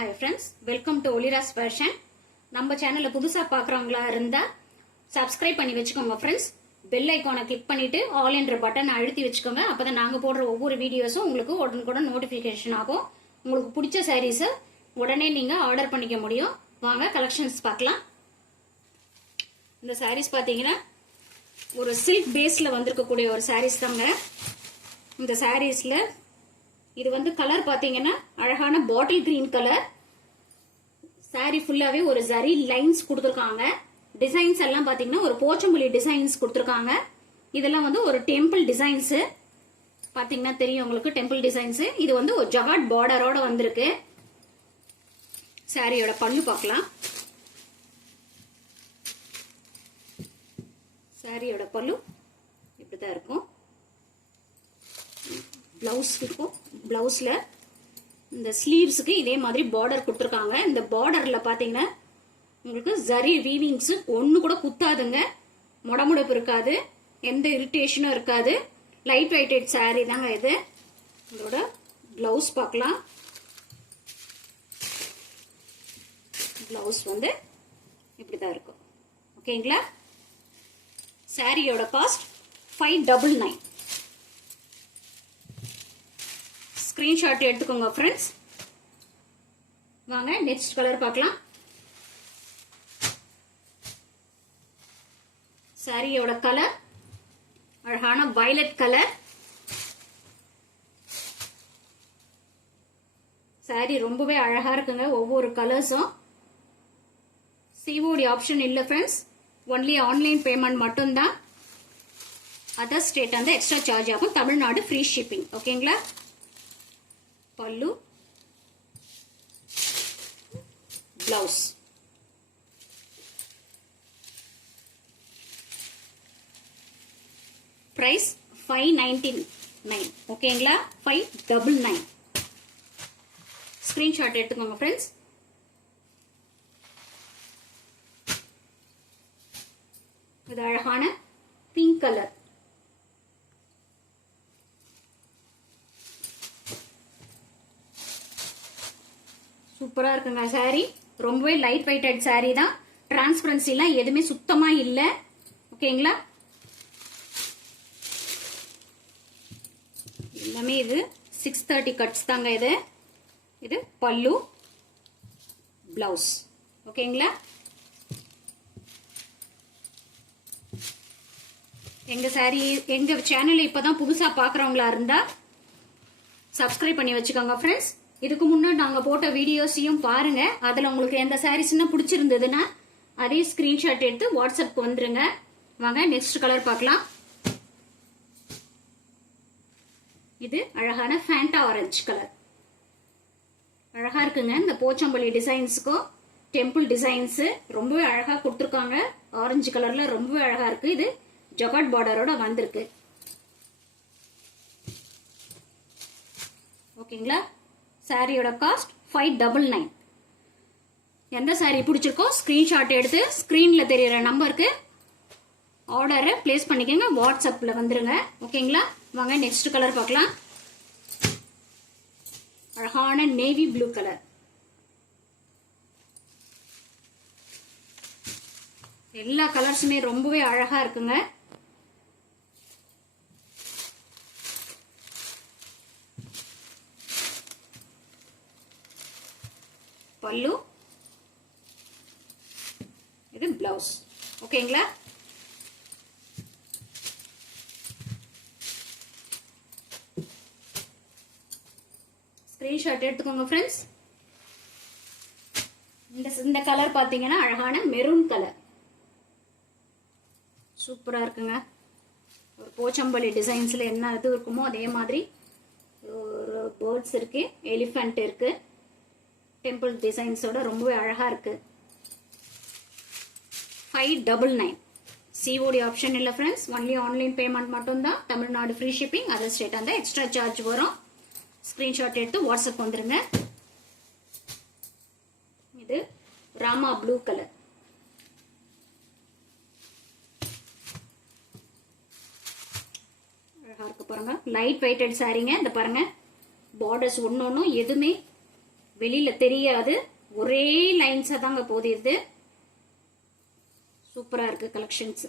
Hi friends, welcome to Olira's Fashion. நம்ம சேனல்ல புதுசா பார்க்கறவங்களா இருந்தா subscribe பண்ணி வெச்சுக்கோங்க friends. Bell icon-ஐ click பண்ணிட்டு all என்ற பட்டனை அழுத்தி வெச்சுக்கோங்க. அப்பதான் நாங்க போடுற ஒவ்வொரு வீடியோஸும் உங்களுக்கு உடனுக்குடன் நோட்டிஃபிகேஷன் ஆகும். உங்களுக்கு பிடிச்ச sarees உடனே நீங்க ஆர்டர் பண்ணிக்க முடியும். வாங்க கலெக்ஷன்ஸ் பார்க்கலாம். இந்த sarees பாத்தீங்கன்னா ஒரு silk baseல வந்திருக்க கூடிய ஒரு sarees தாங்க. இந்த sareesல இது வந்து கலர் பாத்தீங்கன்னா அழகான பாட்டில் கிரீன் கலர். saree ஃபுல்லாவே ஒரு ஜரி லைன்ஸ் கொடுத்திருக்காங்க. டிசைன்ஸ் எல்லாம் பாத்தீங்கன்னா ஒரு போச்சம்பள்ளி டிசைன்ஸ் கொடுத்திருக்காங்க. இதெல்லாம் வந்து ஒரு டெம்பிள் டிசைன்ஸ். பாத்தீங்கன்னா தெரியும் உங்களுக்கு டெம்பிள் டிசைன்ஸ். இது வந்து ஒரு ஜகாட் பார்டரோட வந்திருக்கு. சாரியோட பல்லு பார்க்கலாம். சாரியோட பல்லு இப்படிதான் இருக்கும். பிளவுஸ் இருக்கும். பிளவுஸ்ல இந்த ஸ்லீவ்ஸ்க்கு இதே மாதிரி பார்டர் கொடுத்திருக்காங்க. இந்த பார்டர்ல பாத்தீங்கன்னா உங்களுக்கு ஜரி வீவிங்ஸ் ஒண்ணு கூட குத்தாதுங்க. முடமுடப்பு இருக்காது, எந்த இரிட்டேஷனும் இருக்காது. லைட் வெயிட்டட் சாரி தாங்க இது. இதோட பிளவுஸ் பார்க்கலாம். பிளவுஸ் வந்து இப்படிதான் இருக்கும். ஓகேங்களா? சாரியோட காஸ்ட் 599. ஸ்கிரீன்ஷாட் எடுத்துக்கோங்க ஃப்ரெண்ட்ஸ். வாங்க நெக்ஸ்ட் கலர் பார்க்கலாம். சாரியோட கலர் அழகான வயலட் கலர். சாரி ரொம்பவே அழகா இருக்குங்க. ஒவ்வொரு கலர்ஸும் சிஓடி ஆப்ஷன் இல்ல ஃப்ரெண்ட்ஸ். ஒன்லி ஆன்லைன் பேமெண்ட் மட்டும்தான். அதர் ஸ்டேட் வந்து எக்ஸ்ட்ரா சார்ஜ் ஆகும். Tamil Nadu free shipping. ஓகேங்களா? பல்லு, பிளவுஸ். பிரைஸ் 599. ஓகேங்களா? 599. ஸ்கிரீன்ஷாட் எடுத்துக்கோங்க ஃப்ரெண்ட்ஸ். இது அழகான பிங்க் கலர். சூப்பரா இருக்குங்க சாரி. ரொம்பவே லைட் வெயிட்டட் சாரி தான். டிரான்ஸ்பரன்சி எல்லாம் எதுவுமே சுத்தமா இல்ல. ஓகேங்களா? எல்லாமே இது 630 கட்ஸ் தாங்க இது. இது பல்லு, பிளவுஸ். ஓகேங்களா? எங்க சாரி எங்க சேனல் இப்பதான் புதுசா பாக்குறவங்களா இருந்தா சப்ஸ்கிரைப் பண்ணி வச்சுக்கோங்க ஃப்ரெண்ட்ஸ். இதுக்கு முன்னாடி நாங்க போட்ட வீடியோஸையும் பாருங்க. அதுல உங்களுக்கு எந்த சாரீஸ்னா பிடிச்சிருந்ததுன்னா அதே ஸ்கிரீன்ஷாட் எடுத்து வாட்ஸ்அப்க்கு வந்துருங்க. வாங்க நெக்ஸ்ட் கலர் பார்க்கலாம். இது அழகான ஃபேண்டா ஆரஞ்சு கலர். அழகா இருக்குங்க. இந்த போச்சம்பள்ளி டிசைன்ஸுக்கும் டெம்பிள் டிசைன்ஸ் ரொம்பவே அழகா கொடுத்துருக்காங்க. ஆரஞ்சு கலர்ல ரொம்பவே அழகா இருக்கு. இது ஜகாட் பார்டரோட வந்திருக்கு. ஓகேங்களா? சாரியோட காஸ்ட் 599. எந்த சாரி பிடிச்சிருக்கோ ஸ்கிரீன்ஷாட் எடுத்து ஸ்கிரீன்ல தெரியற நம்பருக்கு ஆர்டரை பிளேஸ் பண்ணிக்கங்க. வாட்ஸ்அப்ல வந்துருங்க. ஓகேங்களா? வாங்க நெக்ஸ்ட் கலர் பார்க்கலாம். அழகான நேவி ப்ளூ கலர். எல்லா கலர்ஸுமே ரொம்பவே அழகா இருக்குங்க. பல்லு, இது பிளவுஸ். ஓகேங்களா? ஸ்கிரீன்ஷாட் எடுத்துக்கோங்க ஃப்ரெண்ட்ஸ். இந்த கலர் பாத்தீங்கன்னா அழகான மெரூன் கலர். சூப்பரா இருக்குங்க. ஒரு போச்சம்பள்ளி டிசைன்ஸ்ல என்ன இது இருக்குமோ அதே மாதிரி ஒரு பேர்ட்ஸ் இருக்கு, எலிஃபண்ட் இருக்கு. டெம்பிள் டிசைன்ஸோட ரொம்பவே அழகா இருக்கு. 599. சிஓடி ஆப்ஷன் இல்ல ஃப்ரெண்ட்ஸ். ஒன்லி ஆன்லைன் பேமெண்ட் மட்டும்தான். Tamil Nadu free shipping. Other state அந்த எக்ஸ்ட்ரா சார்ஜ் வரும். ஸ்கிரீன்ஷாட் எடுத்து வாட்ஸ்அப் வந்துருங்க. இது ராமா ப்ளூ கலர். அழகா இருக்கு பாருங்க. லைட் வெயிட்டட் சாரீங்க. இந்த பாருங்க பார்டர்ஸ் ஒன்னொன்னும் எதுவுமே வெளியில தெரியாது, ஒரே லைன்ஸா தாங்க போகுது. இது சூப்பரா இருக்கு கலெக்ஷன்ஸ்.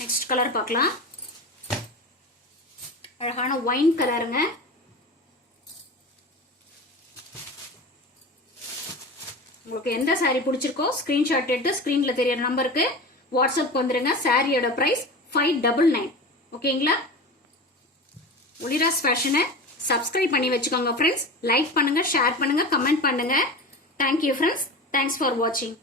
நெக்ஸ்ட் கலர் பார்க்கலாம். அழகான ஒயின் கலருங்க. உங்களுக்கு எந்த சாரி பிடிச்சிருக்கோ ஸ்கிரீன்ஷாட் எடுத்து ஸ்கிரீன்ல தெரியற நம்பருக்கு வாட்ஸ்அப் வந்துருங்க. சாரியோட பிரைஸ் 599. ஓகேங்களா? ஒளிராஸ் ஃபேஷனை சப்ஸ்கிரைப் பண்ணி வச்சுக்கோங்க ஃப்ரெண்ட்ஸ். லைக் பண்ணுங்க, ஷேர் பண்ணுங்க, கமெண்ட் பண்ணுங்க. Thank you friends. தேங்க்ஸ் ஃபார் வாட்சிங்.